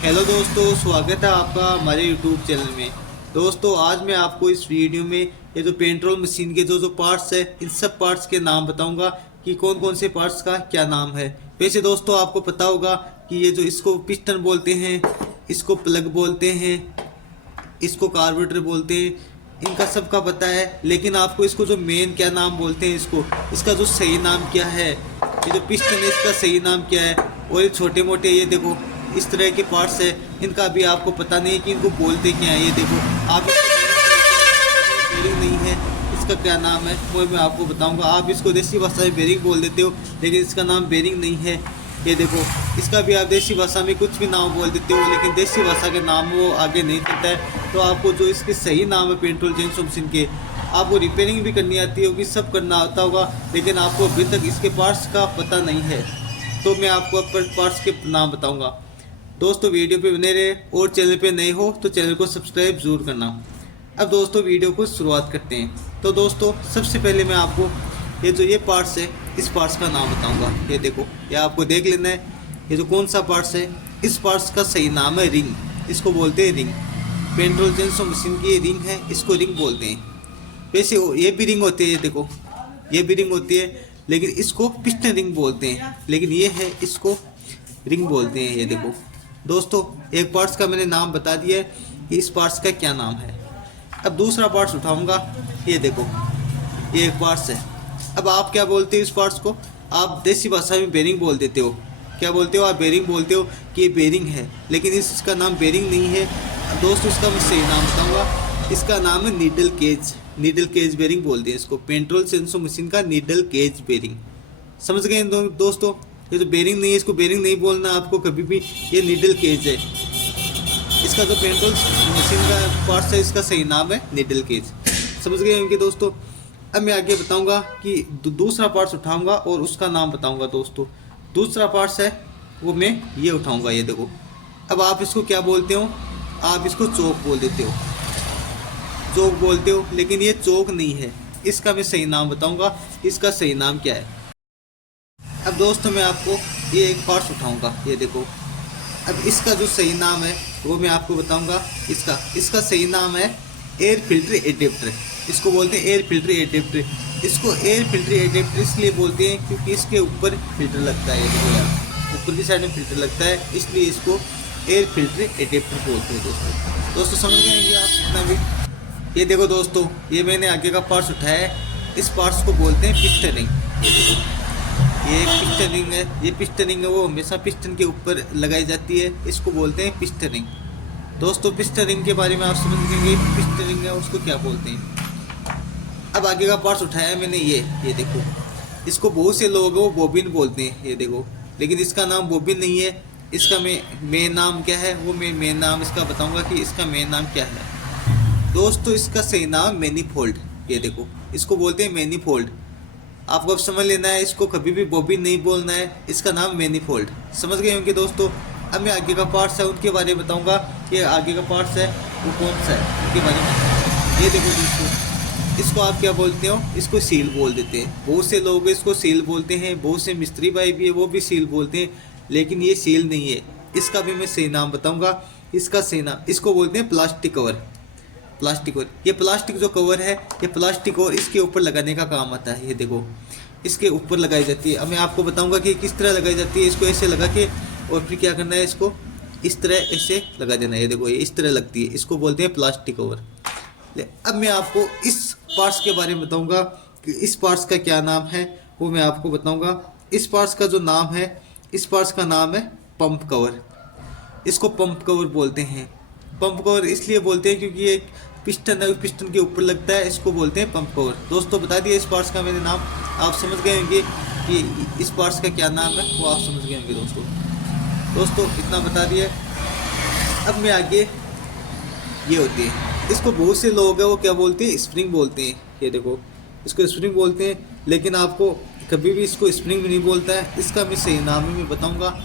Hello दोस्तों, स्वागत है आपका हमारे यूट्यूब चैनल में। दोस्तों आज मैं आपको इस वीडियो में ये जो पेट्रोल मशीन के जो पार्ट्स है, इन सब पार्ट्स के नाम बताऊंगा कि कौन कौन से पार्ट्स का क्या नाम है। वैसे दोस्तों आपको पता होगा कि ये जो इसको पिस्टन बोलते हैं, इसको प्लग बोलते हैं, इसको कार्बोरेटर बोलते हैं, इनका सबका पता है। लेकिन आपको इसको जो मेन क्या नाम बोलते हैं, इसका जो सही नाम क्या है, ये जो पिस्टन है इसका सही नाम क्या है, और ये छोटे मोटे ये देखो इस तरह के पार्ट्स है, इनका भी आपको पता नहीं है कि इनको बोलते क्या है। ये देखो आप बेरिंग नहीं है, इसका क्या नाम है वो मैं आपको बताऊंगा। आप इसको देसी भाषा में बेरिंग बोल देते हो, लेकिन इसका नाम बेरिंग नहीं है। ये देखो इसका भी आप देसी भाषा में कुछ भी नाम बोल देते हो, लेकिन देसी भाषा के नाम वो आगे नहीं चलता है। तो आपको जो इसके सही नाम है पेट्रोल चेंज मशीन के, आपको रिपेयरिंग भी करनी आती होगी, सब करना आता होगा, लेकिन आपको अभी तक इसके पार्ट्स का पता नहीं है। तो मैं आपको पार्ट्स के नाम बताऊंगा। दोस्तों वीडियो पे बने रहे, और चैनल पे नए हो तो चैनल को सब्सक्राइब जरूर करना। अब दोस्तों वीडियो को शुरुआत करते हैं। तो दोस्तों सबसे पहले मैं आपको ये पार्ट्स है, इस पार्ट्स का नाम बताऊंगा। ये देखो, ये आपको देख लेना है, ये जो कौन सा पार्ट्स है, इस पार्ट्स का सही नाम है रिंग। इसको बोलते हैं रिंग। पेट्रोल चेंज मशीन की ये रिंग है, इसको रिंग बोलते हैं। वैसे ये भी रिंग होती है, ये देखो ये भी रिंग होती है, लेकिन इसको पिस्टन रिंग बोलते हैं। लेकिन ये है, इसको रिंग बोलते हैं। ये देखो दोस्तों, एक पार्ट्स का मैंने नाम बता दिया है कि इस पार्ट्स का क्या नाम है। अब दूसरा पार्ट्स उठाऊंगा। ये देखो ये एक पार्ट्स है। अब आप क्या बोलते हो इस पार्ट्स को? आप देसी भाषा में बेरिंग बोल देते हो। क्या बोलते हो आप? बेरिंग बोलते हो कि ये बेरिंग है, लेकिन इसका नाम बेरिंग नहीं है। अब दोस्तों इसका मैं सही नाम बताऊंगा। इसका नाम है needle cage. Needle cage bearing बोलते हैं इसको, पेट्रोल सेंसर मशीन का नीडल केज बेरिंग। समझ गए दोस्तों? ये तो बेरिंग नहीं है, इसको बेरिंग नहीं बोलना आपको कभी भी, ये नीडल केज है। इसका जो पेट्रोल मशीन का पार्ट्स है, इसका सही नाम है नीडल केज। समझ गए होंगे दोस्तों? अब मैं आगे बताऊंगा कि दूसरा पार्ट्स उठाऊंगा और उसका नाम बताऊंगा। दोस्तों दूसरा पार्ट्स है वो मैं ये उठाऊंगा। ये देखो, अब आप इसको क्या बोलते हो? आप इसको चौक बोल देते हो, चौक बोलते हो, लेकिन ये चौक नहीं है। इसका मैं सही नाम बताऊंगा, इसका सही नाम क्या है। अब दोस्तों मैं आपको ये एक पार्ट्स उठाऊंगा। ये देखो, अब इसका जो सही नाम है वो मैं आपको बताऊंगा। इसका सही नाम है एयर फिल्टर एडेप्टर। इसको बोलते हैं एयर फिल्टर एडेप्टर। इसको एयर फिल्टर एडेप्टर इसलिए बोलते हैं क्योंकि इसके ऊपर फिल्टर लगता है। ये देखो यार, ऊपर की साइड में फिल्टर लगता है, इसलिए इसको एयर फिल्टर एडेप्टर बोलते हैं। दोस्तों समझ गए आप कितना भी? ये देखो दोस्तों, ये मैंने आगे का पार्ट्स उठाया है, इस पार्ट्स को बोलते हैं पिस्टन रिंग। ये देखो ये एक पिस्टन रिंग है। ये पिस्टन रिंग है, वो हमेशा पिस्टन के ऊपर लगाई जाती है, इसको बोलते हैं पिस्टन रिंग। दोस्तों पिस्टन रिंग के बारे में आप समझ लेंगे, पिस्टन रिंग है उसको क्या बोलते हैं। अब आगे का पार्ट्स उठाया मैंने ये देखो, इसको बहुत से लोग वो बोबिन बोलते हैं। ये देखो, लेकिन इसका नाम बोबिन नहीं है। इसका मेन नाम क्या है वो मैं मेन नाम इसका बताऊंगा कि इसका मेन नाम क्या है। दोस्तों इसका सही नाम मैनीफोल्ड। ये देखो, इसको बोलते हैं मैनीफोल्ड। आपको अब समझ लेना है, इसको कभी भी बॉबिन नहीं बोलना है, इसका नाम मैनीफोल्ड। समझ गए होंगे दोस्तों? अब मैं आगे का पार्ट्स है उनके बारे में बताऊंगा कि आगे का पार्ट्स है वो कौन सा है, उनके बारे में। ये देखो दोस्तों, इसको आप क्या बोलते हो? इसको सील बोल देते हैं। बहुत से लोग इसको सील बोलते हैं, बहुत से मिस्त्री भाई भी है वो भी सील बोलते हैं, लेकिन ये सील नहीं है। इसका भी मैं सही नाम बताऊँगा। इसका सही नाम, इसको बोलते हैं प्लास्टिक कवर। प्लास्टिक कवर, ये प्लास्टिक जो कवर है, ये प्लास्टिक कवर इसके ऊपर लगाने का काम आता है। ये देखो इसके ऊपर लगाई जाती है। अब मैं आपको बताऊंगा कि किस तरह लगाई जाती है। इसको ऐसे लगा के और फिर क्या करना है, इसको इस तरह ऐसे लगा देना है। ये देखो ये इस तरह लगती है, इसको बोलते हैं प्लास्टिक कवर। अब मैं आपको इस पार्ट्स के बारे में बताऊंगा कि इस पार्ट्स का क्या नाम है, वो मैं आपको बताऊंगा। इस पार्ट्स का जो नाम है, इस पार्ट्स का नाम है पंप कवर। इसको पंप कवर बोलते हैं। पंप कवर इसलिए बोलते हैं क्योंकि ये पिस्टन है, पिस्टन के ऊपर लगता है, इसको बोलते हैं पंप कवर। दोस्तों बता दिया इस पार्ट्स का मैंने नाम, आप समझ गए होंगे कि इस पार्ट्स का क्या नाम है, वो आप समझ गए होंगे दोस्तों इतना बता दिया। अब मैं आगे, ये होती है, इसको बहुत से लोग हैं वो क्या बोलते हैं, स्प्रिंग बोलते हैं। ये देखो इसको स्प्रिंग बोलते हैं, लेकिन आपको कभी भी इसको स्प्रिंग भी नहीं बोलता है। इसका मैं सही नाम ही मैं बताऊँगा,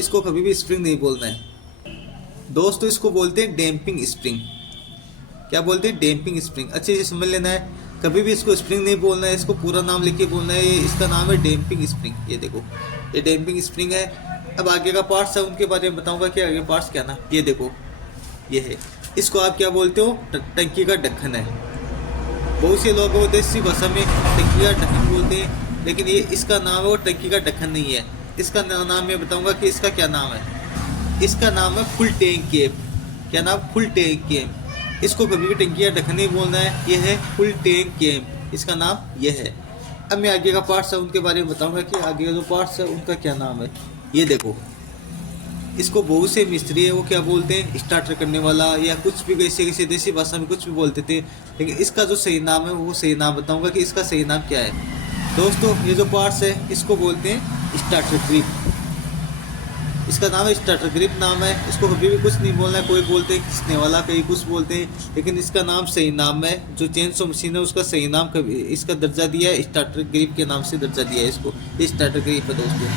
इसको कभी भी स्प्रिंग नहीं बोलना है दोस्तों, इसको बोलते हैं डैम्पिंग स्प्रिंग। क्या बोलते हैं? Damping spring. अच्छे से समझ लेना है, कभी भी इसको स्प्रिंग नहीं बोलना है, इसको पूरा नाम लिख के बोलना है। इसका नाम है डैम्पिंग स्प्रिंग। ये देखो ये डैम्पिंग स्प्रिंग है, अब आगे का पार्ट्स है उनके बारे में बताऊंगा कि आगे पार्ट्स क्या ना। ये देखो, ये है, इसको आप क्या बोलते हो, टंकी का ढक्कन है। बहुत से लोग वो देसी भाषा में टंकी का ढक्कन बोलते हैं, लेकिन ये इसका नाम है वो टंकी का ढक्कन नहीं है। इसका नाम मैं बताऊंगा कि इसका क्या नाम है। इसका नाम है फुल टैंक कैप। क्या नाम, फुल टैंक कैप। इसको कभी भी टंकी का ढक्कन नहीं बोलना है, ये है फुल टैंक कैप, इसका नाम ये है। अब मैं आगे का पार्ट्स है उनके बारे में बताऊंगा कि आगे का जो पार्ट्स है उनका क्या नाम है। ये देखो, इसको बहुत से मिस्त्री है वो क्या बोलते हैं, स्टार्टर करने वाला, या कुछ भी कैसे कैसे देसी भाषा में कुछ भी बोलते थे, लेकिन इसका जो सही नाम है वो सही नाम बताऊंगा कि इसका सही नाम क्या है। दोस्तों ये जो पार्ट्स है इसको बोलते हैं स्टार्टर ग्रिप। इसका नाम है स्टार्टर ग्रिप नाम है। इसको कभी भी कुछ नहीं बोलना है, कोई बोलते हैं खींचने वाला, कहीं कुछ बोलते हैं, लेकिन इसका नाम सही नाम है। जो चेनसो मशीन है उसका सही नाम कभी इसका दर्जा दिया है, स्टार्टर ग्रिप के नाम से दर्जा दिया है इसको, ये स्टार्टर ग्रिप है दोस्तों।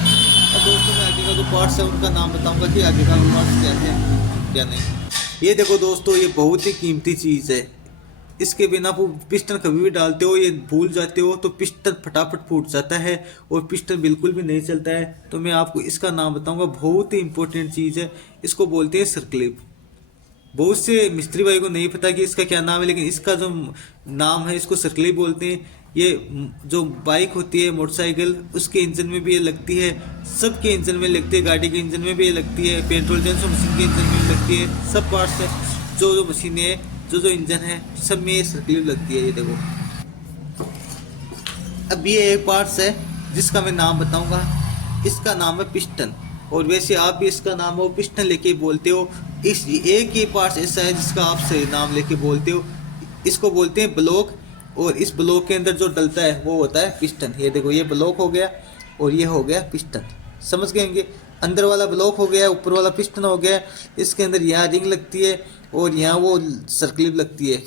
अब दोस्तों मैं आगे का जो पार्ट्स है उनका नाम बताऊंगा कि आगे का पार्ट्स क्या है क्या नहीं। ये देखो दोस्तों, ये बहुत ही कीमती चीज़ है। इसके बिना वो पिस्टन कभी भी डालते हो, ये भूल जाते हो तो पिस्टन फटाफट फूट जाता है और पिस्टन बिल्कुल भी नहीं चलता है। तो मैं आपको इसका नाम बताऊंगा, बहुत ही इंपॉर्टेंट चीज़ है, इसको बोलते हैं सर्क्लिप। बहुत से मिस्त्री भाई को नहीं पता कि इसका क्या नाम है, लेकिन इसका जो नाम है इसको सर्क्लिप बोलते हैं। ये जो बाइक होती है, मोटरसाइकिल, उसके इंजन में भी ये लगती है, सबके इंजन में लगती है, गाड़ी के इंजन में भी ये लगती है, पेट्रोल जेनसो मशीन के इंजन में लगती है, सब पार्ट्स है, जो मशीनें हैं, जो इंजन है, सब में ये सर्कुलर लगती है। ये देखो, अब ये एक पार्ट्स है जिसका मैं नाम बताऊंगा, इसका नाम है पिस्टन। और वैसे आप भी इसका नाम वो पिस्टन लेके बोलते हो। इस एक ही पार्ट्स ऐसा है जिसका आप सही नाम लेके बोलते हो, इसको बोलते हैं ब्लॉक। और इस ब्लॉक के अंदर जो डलता है वो होता है पिस्टन। ये देखो, ये ब्लॉक हो गया और ये हो गया पिस्टन, समझ गए होंगे। अंदर वाला ब्लॉक हो गया, ऊपर वाला पिस्टन हो गया। इसके अंदर यहाँ रिंग लगती है और यहाँ वो सर्कलिप लगती है।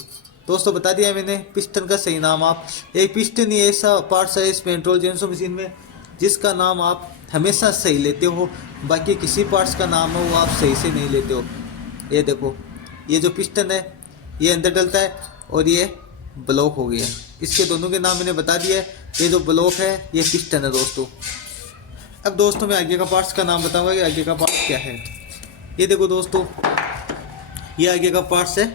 दोस्तों बता दिया मैंने पिस्टन का सही नाम। आप एक पिस्टन ही ऐसा पार्ट्स है इस पेट्रोल जेनसो मशीन में जिसका नाम आप हमेशा सही लेते हो, बाकी किसी पार्ट्स का नाम है वो आप सही से नहीं लेते हो। ये देखो, ये जो पिस्टन है ये अंदर डलता है और ये ब्लॉक हो गया। इसके दोनों के नाम मैंने बता दिया है। ये जो ब्लॉक है ये पिस्टन है दोस्तों। अब दोस्तों मैं आगे का पार्ट्स का नाम बताऊंगा कि आगे का पार्ट्स क्या है। ये देखो दोस्तों, ये आगे का पार्ट्स है,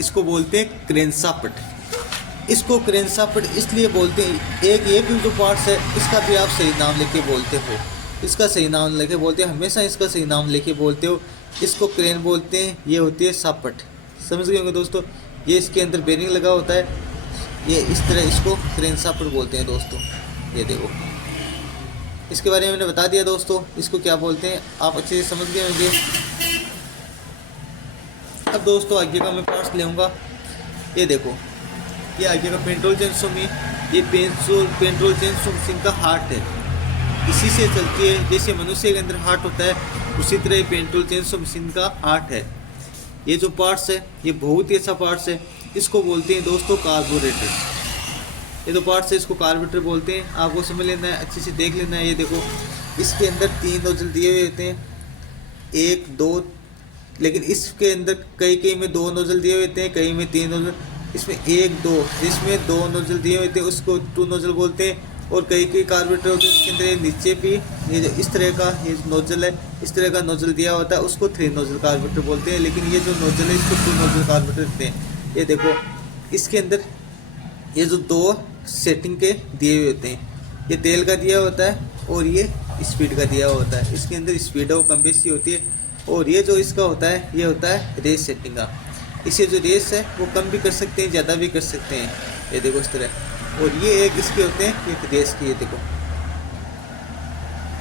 इसको बोलते हैं क्रेनशाफ्ट। इसको क्रेनशाफ्ट इसलिए बोलते हैं, एक ये भी जो पार्ट्स है इसका भी आप सही नाम लेके बोलते हो, इसका सही नाम लेके बोलते हैं, हमेशा इसका सही नाम लेके बोलते हो। इसको क्रेन बोलते हैं, ये होती है शाफ्ट, समझ गए होंगे दोस्तों। ये इसके अंदर बेरिंग लगा होता है, ये इस तरह इसको क्रेनशाफ्ट बोलते हैं दोस्तों। ये देखो, इसके बारे में मैंने बता दिया दोस्तों, इसको क्या बोलते हैं आप अच्छे से समझ गए होंगे। अब दोस्तों आगे का मैं पार्ट्स लेऊंगा। ये देखो, ये आगे का पेट्रोल जेनसो में, ये पेट्रोल जेनसो मशीन का हार्ट है, इसी से चलती है। जैसे मनुष्य के अंदर हार्ट होता है उसी तरह ये पेट्रोल जेनसो मशीन का हार्ट है। ये जो पार्ट्स है ये बहुत ही अच्छा पार्ट्स है, इसको बोलते हैं दोस्तों कार्बोरेटर। ये जो पार्ट्स है इसको कार्बोरेटर बोलते हैं, आपको समझ लेना है, अच्छे से देख लेना है। ये देखो, इसके अंदर 3 नोजल दिए हुए होते हैं, 1 2, लेकिन इसके अंदर कई में 2 नोजल दिए हुए होते हैं, कई में 3 नोजल। इसमें 1 2, जिसमें 2 नोजल दिए हुए होते हैं उसको 2 नोजल बोलते हैं। और कई कार्बोरेटर होते हैं इसके अंदर नीचे भी ये इस तरह का ये नोजल है, इस तरह का नोजल दिया होता है, उसको 3 नोजल कार्बोरेटर बोलते हैं। लेकिन ये जो नोजल है इसको 2 नोजल कार्बोरेटर देते हैं। ये देखो, इसके अंदर ये जो 2 सेटिंग के दिए हुए होते हैं, ये तेल का दिया होता है और ये स्पीड का दिया होता है। इसके अंदर स्पीड है वो कम बेसी होती है, और ये जो इसका होता है ये होता है रेस सेटिंग का। इसे जो रेस है वो कम भी कर सकते हैं, ज़्यादा भी कर सकते हैं। ये देखो इस तरह। और ये एक इसके होते हैं एक रेस की, ये देखो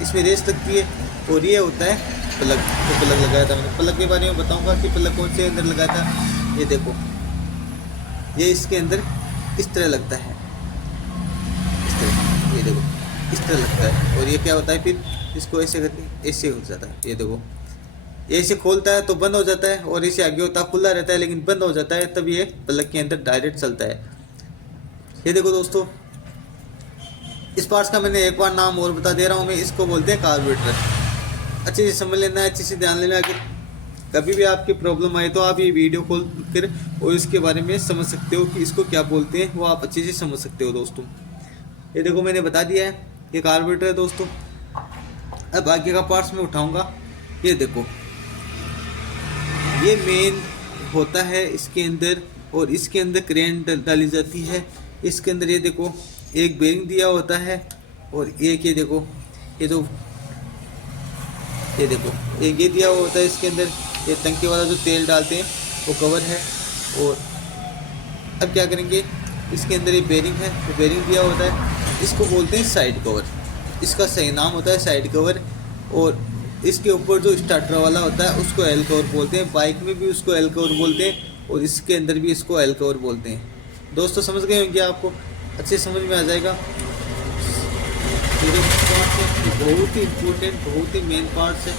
इसमें रेस लगती है। और ये होता है प्लग, तो प्लग लगाया था मैंने। प्लग के बारे में बताऊंगा कि प्लग कौन से अंदर लगाया था। ये देखो, ये इसके अंदर इस तरह लगता है, इस तरह, ये देखो इस तरह लगता है। और ये क्या होता है, फिर इसको ऐसे करके ऐसे हो जाता है। ये देखो, ये ऐसे खोलता है तो बंद हो जाता है, और इसे आगे होता है खुला रहता है लेकिन बंद हो जाता है, तब ये प्लग के अंदर डायरेक्ट चलता है। ये देखो दोस्तों, इस पार्ट्स का मैंने एक बार नाम और बता दे रहा हूँ मैं, इसको बोलते हैं कार्बोरेटर। अच्छे से समझ लेना है, अच्छे से ध्यान लेना है। अगर कभी भी आपकी प्रॉब्लम आए तो आप ये वीडियो खोल कर और इसके बारे में समझ सकते हो कि इसको क्या बोलते हैं, वो आप अच्छे से समझ सकते हो दोस्तों। ये देखो मैंने बता दिया है, ये कार्बोरेटर है दोस्तों। अब आगे का पार्ट्स में उठाऊंगा। ये देखो, ये मेन होता है इसके अंदर, और इसके अंदर क्रेन डाली जाती है। इसके अंदर ये देखो एक बेरिंग दिया होता है, और एक ये देखो, ये तो ये देखो एक ये दिया हुआ होता है इसके अंदर। ये टंकी वाला जो तेल डालते हैं वो कवर है। और अब क्या करेंगे, इसके अंदर ये बेरिंग है, तो बेरिंग दिया होता है, इसको बोलते हैं साइड कवर। इसका सही नाम होता है साइड कवर। और इसके ऊपर जो स्टार्टर वाला होता है उसको एल कवर बोलते हैं। बाइक में भी उसको एल कवर बोलते हैं, और इसके अंदर भी इसको एल कवर बोलते हैं। दोस्तों समझ गए होंगे, आपको अच्छे समझ में आ जाएगा। ये जो पार्ट्स है बहुत ही इम्पोर्टेंट, बहुत ही मेन पार्ट्स है,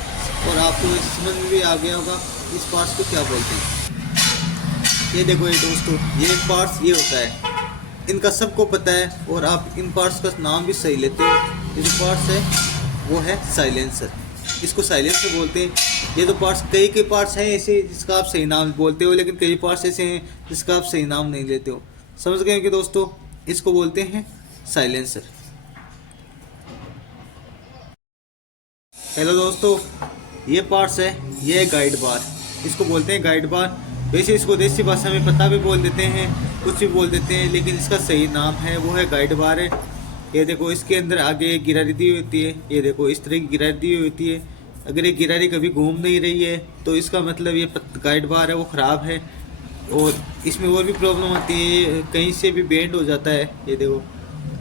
और आपको ये समझ में भी आ गया होगा इस पार्ट्स को क्या बोलते हैं। ये देखो ये दोस्तों, ये पार्ट्स ये होता है, इनका सबको पता है, और आप इन पार्ट्स का नाम भी सही लेते हो। ये जो पार्ट्स है वो है साइलेंसर, इसको साइलेंसर बोलते हैं। ये तो पार्ट्स, कई पार्ट्स हैं ऐसे जिसका आप सही नाम बोलते हो, लेकिन कई पार्ट्स ऐसे हैं जिसका आप सही नाम नहीं लेते हो। समझ गए कि दोस्तों, इसको बोलते हैं साइलेंसर। हेलो दोस्तों, ये पार्ट्स है, ये है गाइड बार, इसको बोलते हैं गाइड बार। वैसे इसको देसी भाषा में पता भी बोल देते हैं, कुछ भी बोल देते हैं, लेकिन इसका सही नाम है वो है गाइड बार है। ये देखो इसके अंदर आगे गिरारी दी होती है, ये देखो इस तरह की गिरारी दी होती है। अगर ये गिरारी कभी घूम नहीं रही है तो इसका मतलब ये गाइड बार है वो ख़राब है। और इसमें और भी प्रॉब्लम आती है, कहीं से भी बेंड हो जाता है। ये देखो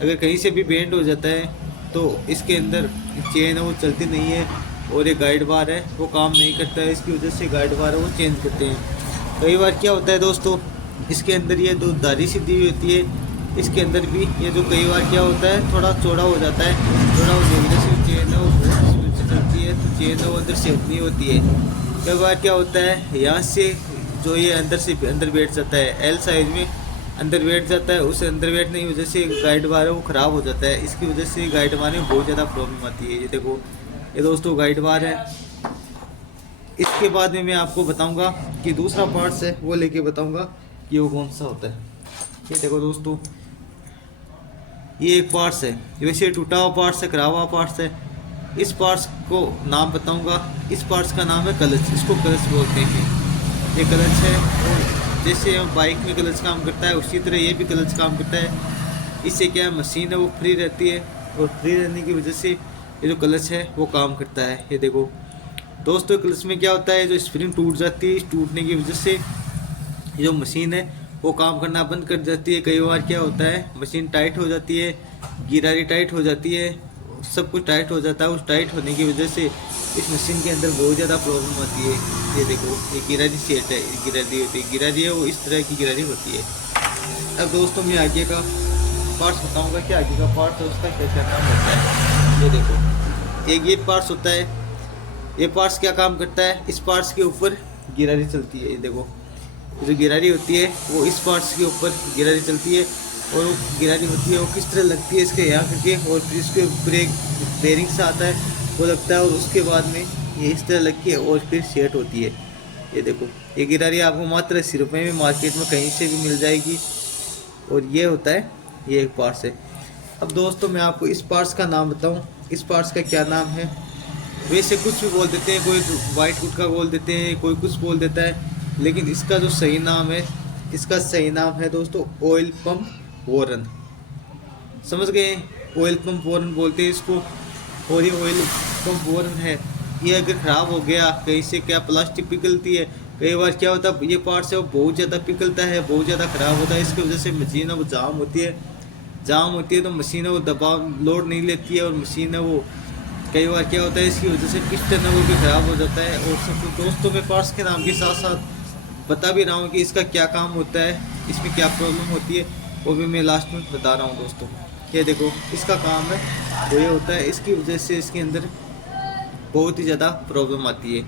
अगर कहीं से भी बेंड हो जाता है तो इसके अंदर चेन है वो चलती नहीं है, और ये गाइड बार है वो काम नहीं करता है। इसकी वजह से गाइड बार है वो चेंज करते हैं। कई बार क्या होता है दोस्तों, इसके अंदर ये दो धारी सी दी होती है, इसके अंदर भी ये जो कई बार क्या होता है थोड़ा चौड़ा हो जाता है, चौड़ा होने की वजह से चेन है वो बहुत स्पीड से चलती है, तो चेन है वो अंदर से उतनी होती है। कई बार क्या होता है, यहाँ से जो ये अंदर से अंदर बैठ जाता है, एल साइज में अंदर बैठ जाता है, उसे अंदर बैठने की वजह से गाइड बार है वो ख़राब हो जाता है। इसकी वजह से गाइड बार में बहुत ज़्यादा प्रॉब्लम आती है। ये देखो ये दोस्तों गाइड बार है। इसके बाद में मैं आपको बताऊंगा कि दूसरा पार्ट्स है वो लेके बताऊंगा कि वो कौन सा होता है। ये देखो दोस्तों, ये एक पार्ट्स है, वैसे टूटा हुआ पार्ट्स है, खराब हुआ पार्ट्स है। इस पार्ट्स को नाम बताऊंगा। इस पार्ट्स का नाम है क्लच, इसको क्लच बोलते हैं। ये क्लच है, और जैसे बाइक में क्लच काम करता है उसी तरह ये भी क्लच काम करता है। इससे क्या है, मशीन है वो फ्री रहती है, और फ्री रहने की वजह से ये जो क्लच है वो काम करता है। ये देखो दोस्तों, क्लच में क्या होता है, जो स्प्रिंग टूट जाती है, इस टूटने की वजह से जो मशीन है वो काम करना बंद कर जाती है। कई बार क्या होता है, मशीन टाइट हो जाती है, गिरारी टाइट हो जाती है, सब कुछ टाइट हो जाता है। उस टाइट होने की वजह से इस मशीन के अंदर बहुत ज़्यादा प्रॉब्लम आती है। ये देखो ये गिरारी सेट है, गिरारी होती है, गिरारी है वो इस तरह की गिरारी होती है। अब दोस्तों मैं आगे का पार्ट्स बताऊंगा कि आगे का पार्ट्स है उसका क्या क्या काम होता है। ये देखो एक ये पार्ट्स होता है, ये पार्ट्स क्या काम करता है, इस पार्ट्स के ऊपर गिरारी चलती है। ये देखो जो गिरारी होती है वो इस पार्ट्स के ऊपर गिरारी चलती है, और वो गिरारी होती है वो किस तरह लगती है, इसके यहाँ करके, और फिर इसके ऊपर एक बेरिंग सा आता है वो लगता है, और उसके बाद में ये इस तरह लग के और फिर सेट होती है। ये देखो ये गिरारी आपको मात्र 80 रुपये में मार्केट में कहीं से भी मिल जाएगी, और ये होता है, ये एक पार्ट्स है। अब दोस्तों मैं आपको इस पार्ट्स का नाम बताऊं, इस पार्ट्स का क्या नाम है। वैसे कुछ भी बोल देते हैं, कोई वाइट गुटका बोल देते हैं, कोई कुछ बोल देता है, लेकिन इसका जो सही नाम है, इसका सही नाम है दोस्तों ऑयल पंप वॉरन। समझ गए, ऑयल पंप वॉरन बोलते हैं इसको। और ये ऑयल पंप वॉरन है, ये अगर ख़राब हो गया कहीं से, क्या प्लास्टिक पिघलती है, कई बार क्या होता है ये पार्ट्स है वो बहुत ज़्यादा पिघलता है, बहुत ज़्यादा ख़राब होता है। इसकी वजह से मशीन है वो जाम होती है, जाम होती है तो मशीन है वो दबाव लोड नहीं लेती है, और मशीन है वो कई बार क्या होता है इसकी वजह से पिस्टन है वो भी ख़राब हो जाता है। और सब कुछ दोस्तों मैं पार्ट्स के नाम के साथ साथ बता भी रहा हूँ कि इसका क्या काम होता है, इसमें क्या प्रॉब्लम होती है, वो भी मैं लास्ट में बता रहा हूँ दोस्तों। ये देखो इसका काम है वो ये होता है, इसकी वजह से इसके अंदर बहुत ही ज़्यादा प्रॉब्लम आती है।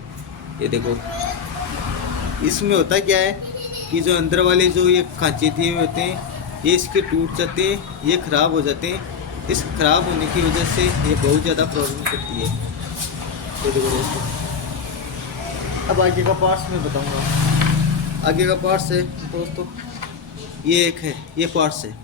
ये देखो इसमें होता क्या है कि जो अंदर वाले जो ये खांचे दिए हुए होते हैं ये इसके टूट जाते हैं, ये ख़राब हो जाते हैं। इस ख़राब होने की वजह से ये बहुत ज़्यादा प्रॉब्लम करती है। ये देखो दोस्तों, अब आगे का पार्ट्स मैं बताऊँगा। आगे का पार्ट्स है दोस्तों, ये एक है, ये पार्ट्स है,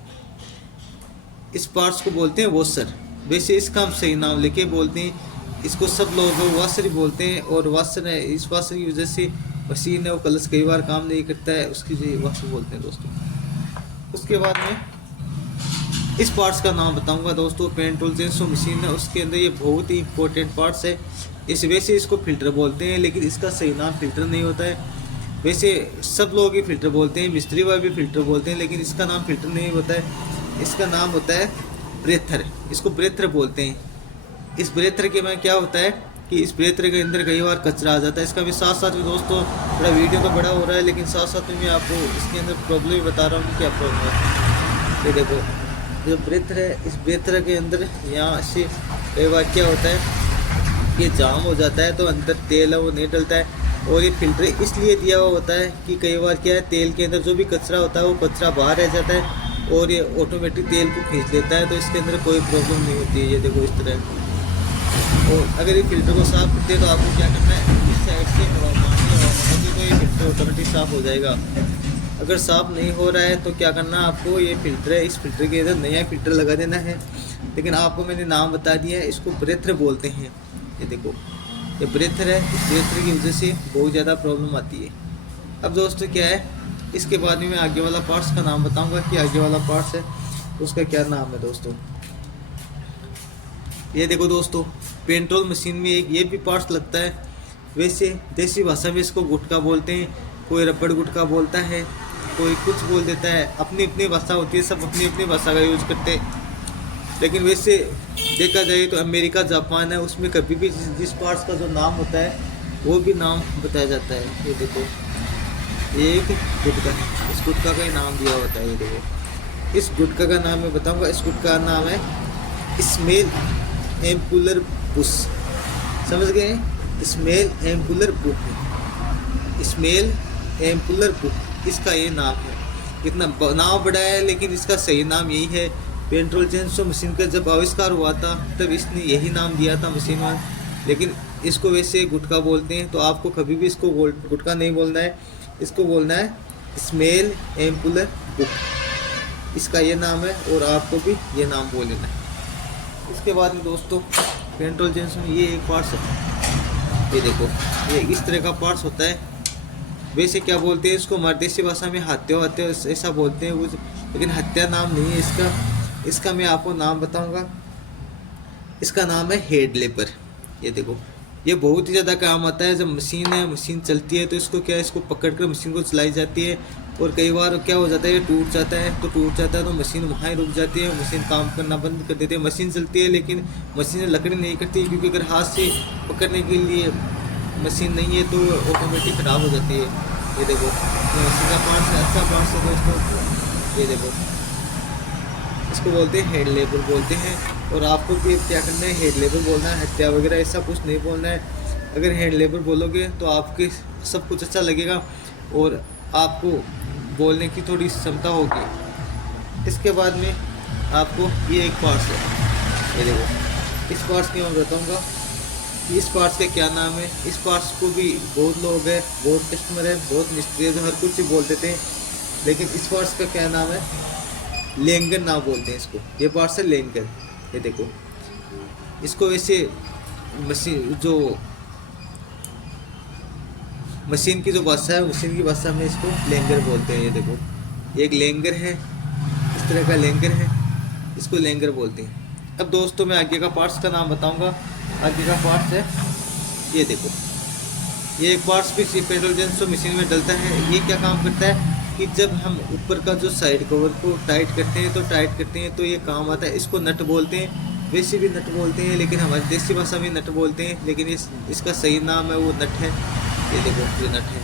इस पार्ट्स को बोलते हैं वॉशर। वैसे इसका हम सही नाम लेके बोलते हैं इसको सब लोग वाशर ही बोलते हैं, और वाशर है, इस वाशर की वजह से मशीन है वो क्लच कई बार काम नहीं करता है, उसकी वजह वाशर बोलते हैं दोस्तों। उसके बाद में इस पार्ट्स का नाम बताऊंगा दोस्तों। पेंट्रोल जेंसो मशीन है, उसके अंदर ये बहुत ही इंपॉर्टेंट पार्ट्स है। इस वैसे इसको फ़िल्टर बोलते हैं, लेकिन इसका सही नाम फ़िल्टर नहीं होता है। वैसे सब लोग ही फ़िल्टर बोलते हैं, मिस्त्री वाले भी फ़िल्टर बोलते हैं, लेकिन इसका नाम फ़िल्टर नहीं होता है। इसका नाम होता है ब्रेथर, इसको ब्रेथर बोलते हैं। इस ब्रेथर के में क्या होता है कि इस ब्रेथर के अंदर कई बार कचरा आ जाता है। इसका भी साथ साथ में दोस्तों, थोड़ा वीडियो तो बड़ा हो रहा है, लेकिन साथ साथ में मैं आपको इसके अंदर प्रॉब्लम भी बता रहा हूँ क्या प्रॉब्लम है। ये देखो, जो ब्रेथर है, इस ब्रेथर के अंदर यहाँ से कई बार क्या होता है, ये जाम हो जाता है, तो अंदर तेल है वो नहीं डलता है। और ये फिल्टर इसलिए दिया हुआ होता है कि कई बार क्या है, तेल के अंदर जो भी कचरा होता है वो कचरा बाहर रह जाता है, और ये ऑटोमेटिक तेल को खींच लेता है, तो इसके अंदर कोई प्रॉब्लम नहीं होती है। ये देखो इस तरह। और अगर ये फिल्टर को साफ़ करते हैं तो आपको क्या करना है, इस साइड से हवा मारनी है, तो ये फिल्टर ऑटोमेटिक साफ़ हो जाएगा। अगर साफ़ नहीं हो रहा है तो क्या करना है आपको, ये फ़िल्टर है, इस फिल्टर के अंदर नया फ़िल्टर लगा देना है। लेकिन आपको मैंने नाम बता दिया है, इसको ब्रेथर बोलते हैं। ये देखो, ये ब्रेथर है, इस ब्रेथर की वजह से बहुत ज़्यादा प्रॉब्लम आती है। अब दोस्तों क्या है, इसके बाद में मैं आगे वाला पार्ट्स का नाम बताऊंगा कि आगे वाला पार्ट्स है उसका क्या नाम है दोस्तों। ये देखो दोस्तों, पेट्रोल मशीन में एक ये भी पार्ट्स लगता है। वैसे देसी भाषा में इसको गुटका बोलते हैं, कोई रबड़ गुटका बोलता है, कोई कुछ बोल देता है। अपनी अपनी भाषा होती है, सब अपनी अपनी भाषा का यूज करते हैं। लेकिन वैसे देखा जाए तो अमेरिका जापान है, उसमें कभी भी जिस पार्ट्स का जो नाम होता है वो भी नाम बताया जाता है। ये देखो, ये एक गुटका है, इस गुटका का ही नाम दिया होता है। ये देखो, इस गुटका का नाम मैं बताऊंगा। इस गुटका का नाम है स्मेल एम्पुलर बुश। समझ गए, smell ampullar book, smell ampullar book इसका ये नाम है। इतना नाम बड़ा है, लेकिन इसका सही नाम यही है। पेट्रोल जेंसो मशीन का जब आविष्कार हुआ था तब इसने यही नाम दिया था मशीन में, लेकिन इसको वैसे गुटका बोलते हैं। तो आपको कभी भी इसको गुटका नहीं बोलना है, इसको बोलना है स्मेल एम्पुलर बुक, इसका ये नाम है, और आपको भी ये नाम बोल लेना है। इसके बाद में दोस्तों, पेट्रोल जेंसो में ये एक पार्ट्स है। ये देखो, ये इस तरह का पार्ट्स होता है। वैसे क्या बोलते हैं इसको, मरदेसी भाषा में हत्या हत्या ऐसा बोलते हैं, लेकिन हत्या नाम नहीं है इसका। इसका मैं आपको नाम बताऊंगा, इसका नाम है हेड लेबर। ये देखो, ये बहुत ही ज़्यादा काम आता है। जब मशीन है, मशीन चलती है तो इसको क्या है, इसको पकड़ कर मशीन को चलाई जाती है। और कई बार क्या हो जाता है, ये टूट जाता है, तो मशीन वहाँ ही रुक जाती है, मशीन काम करना बंद कर देती है। मशीन चलती है लेकिन मशीन लकड़ी नहीं करती, क्योंकि अगर हाथ से पकड़ने के लिए मशीन नहीं है तो ऑटोमेटिक ख़राब हो जाती है। ये देखो, मशीन का पार्ट्स है, अच्छा पार्ट्स है दोस्तों। ये देखो, इसको बोलते हैं हेड लेबर बोलते हैं। और आपको भी क्या करना है, हेड लेबर बोलना है, हत्या वगैरह ऐसा कुछ नहीं बोलना है। अगर हेड लेबर बोलोगे तो आपके सब कुछ अच्छा लगेगा और आपको बोलने की थोड़ी क्षमता होगी। इसके बाद में आपको ये एक पार्ट्स है, ये देखो, इस पार्ट्स की मैं बताऊँगा कि इस पार्ट्स का क्या नाम है। इस पार्ट्स को भी बहुत लोग हैं, बहुत कस्टमर है, बहुत मिस्त्री है जो हर कुछ ही बोल देते हैं, लेकिन इस पार्ट्स का क्या नाम है, लेंगर नाम बोलते हैं इसको। ये पार्ट्स है लेंगर। ये देखो, इसको वैसे मशीन की जो भाषा है, मशीन की भाषा में इसको लेंगर बोलते हैं। ये देखो, एक लेंगर है, इस तरह का लेंगर है, इसको लेंगर बोलते हैं। अब दोस्तों मैं आगे का पार्ट्स का नाम बताऊंगा। आगे का पार्ट्स है, ये देखो, ये एक पार्ट्स भी पेट्रोल जेंसो मशीन में डलता है। ये क्या काम करता है कि जब हम ऊपर का जो साइड कवर को टाइट करते हैं तो ये काम आता है। इसको नट बोलते हैं, वैसे भी नट बोलते हैं, लेकिन हमारी देसी भाषा में नट बोलते हैं, लेकिन इसका सही नाम है वो नट है। ये देखो, ये नट है।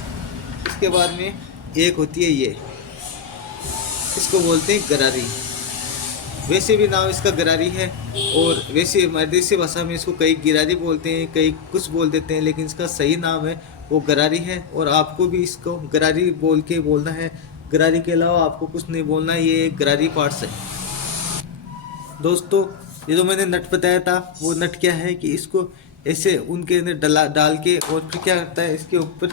इसके बाद में एक होती है ये, इसको बोलते हैं गरारी। वैसे भी नाम इसका गरारी है, और वैसे हमारी देसी भाषा में इसको कई गिरारी बोलते हैं, कई कुछ बोल देते हैं, लेकिन इसका सही नाम है वो गरारी है। और आपको भी इसको गरारी बोल के बोलना है, गरारी के अलावा आपको कुछ नहीं बोलना है। ये गरारी पार्ट्स है दोस्तों। ये जो मैंने नट बताया था वो नट क्या है कि इसको ऐसे उनके अंदर डाल के, और फिर क्या करता है, इसके ऊपर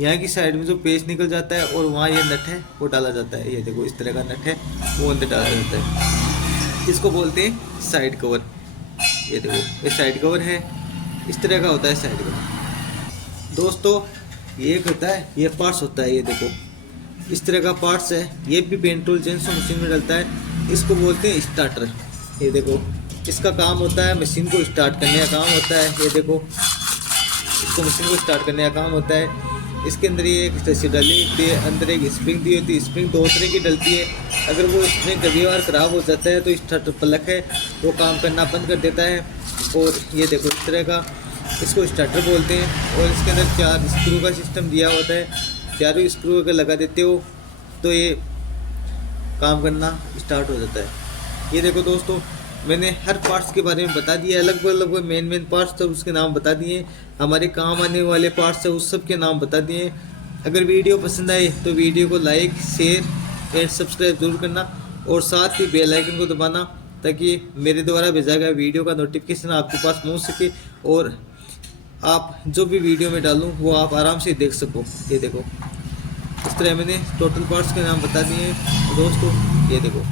यहाँ की साइड में जो पेच निकल जाता है और वहाँ ये नट है वो डाला जाता है। ये देखो, इस तरह का नट है वो अंदर डाला जाता है, इसको बोलते हैं साइड कवर। ये देखो, ये साइड कवर है, इस तरह का होता है साइड का। दोस्तों ये एक होता है, ये पार्ट्स होता है, ये देखो इस तरह का पार्ट्स है। ये भी पेट्रोल जेंसो मशीन में डलता है। इसको बोलते हैं स्टार्टर। ये देखो इसका काम होता है मशीन को स्टार्ट करने का काम होता है। ये देखो इसको मशीन को स्टार्ट करने का काम होता है। इसके अंदर ये एक रस्सी डली होती है, अंदर एक स्प्रिंग दी होती है। स्प्रिंग दो तरह की डलती है। अगर वो स्प्रिंग कभी बार ख़राब हो जाता है तो स्टार्टर प्लग है वो काम करना बंद कर देता है। और ये देखो इस तरह का, इसको स्टार्टर बोलते हैं। और इसके अंदर 4 स्क्रू का सिस्टम दिया होता है। चारों स्क्रू अगर लगा देते हो तो ये काम करना स्टार्ट हो जाता है। ये देखो दोस्तों मैंने हर पार्ट्स के बारे में बता दिया, लगभग मेन पार्ट्स तो उसके नाम बता दिए, हमारे काम आने वाले पार्ट्स है उस सब के नाम बता दिए। अगर वीडियो पसंद आए तो वीडियो को लाइक शेयर एंड सब्सक्राइब जरूर करना और साथ ही बेल आइकन को दबाना ताकि मेरे द्वारा भेजा गया वीडियो का नोटिफिकेशन आपके पास पहुंच सके और आप जो भी वीडियो में डालूं वो आप आराम से देख सको। ये देखो इस तरह मैंने टोटल पार्ट्स के नाम बता दिए दोस्तों। ये देखो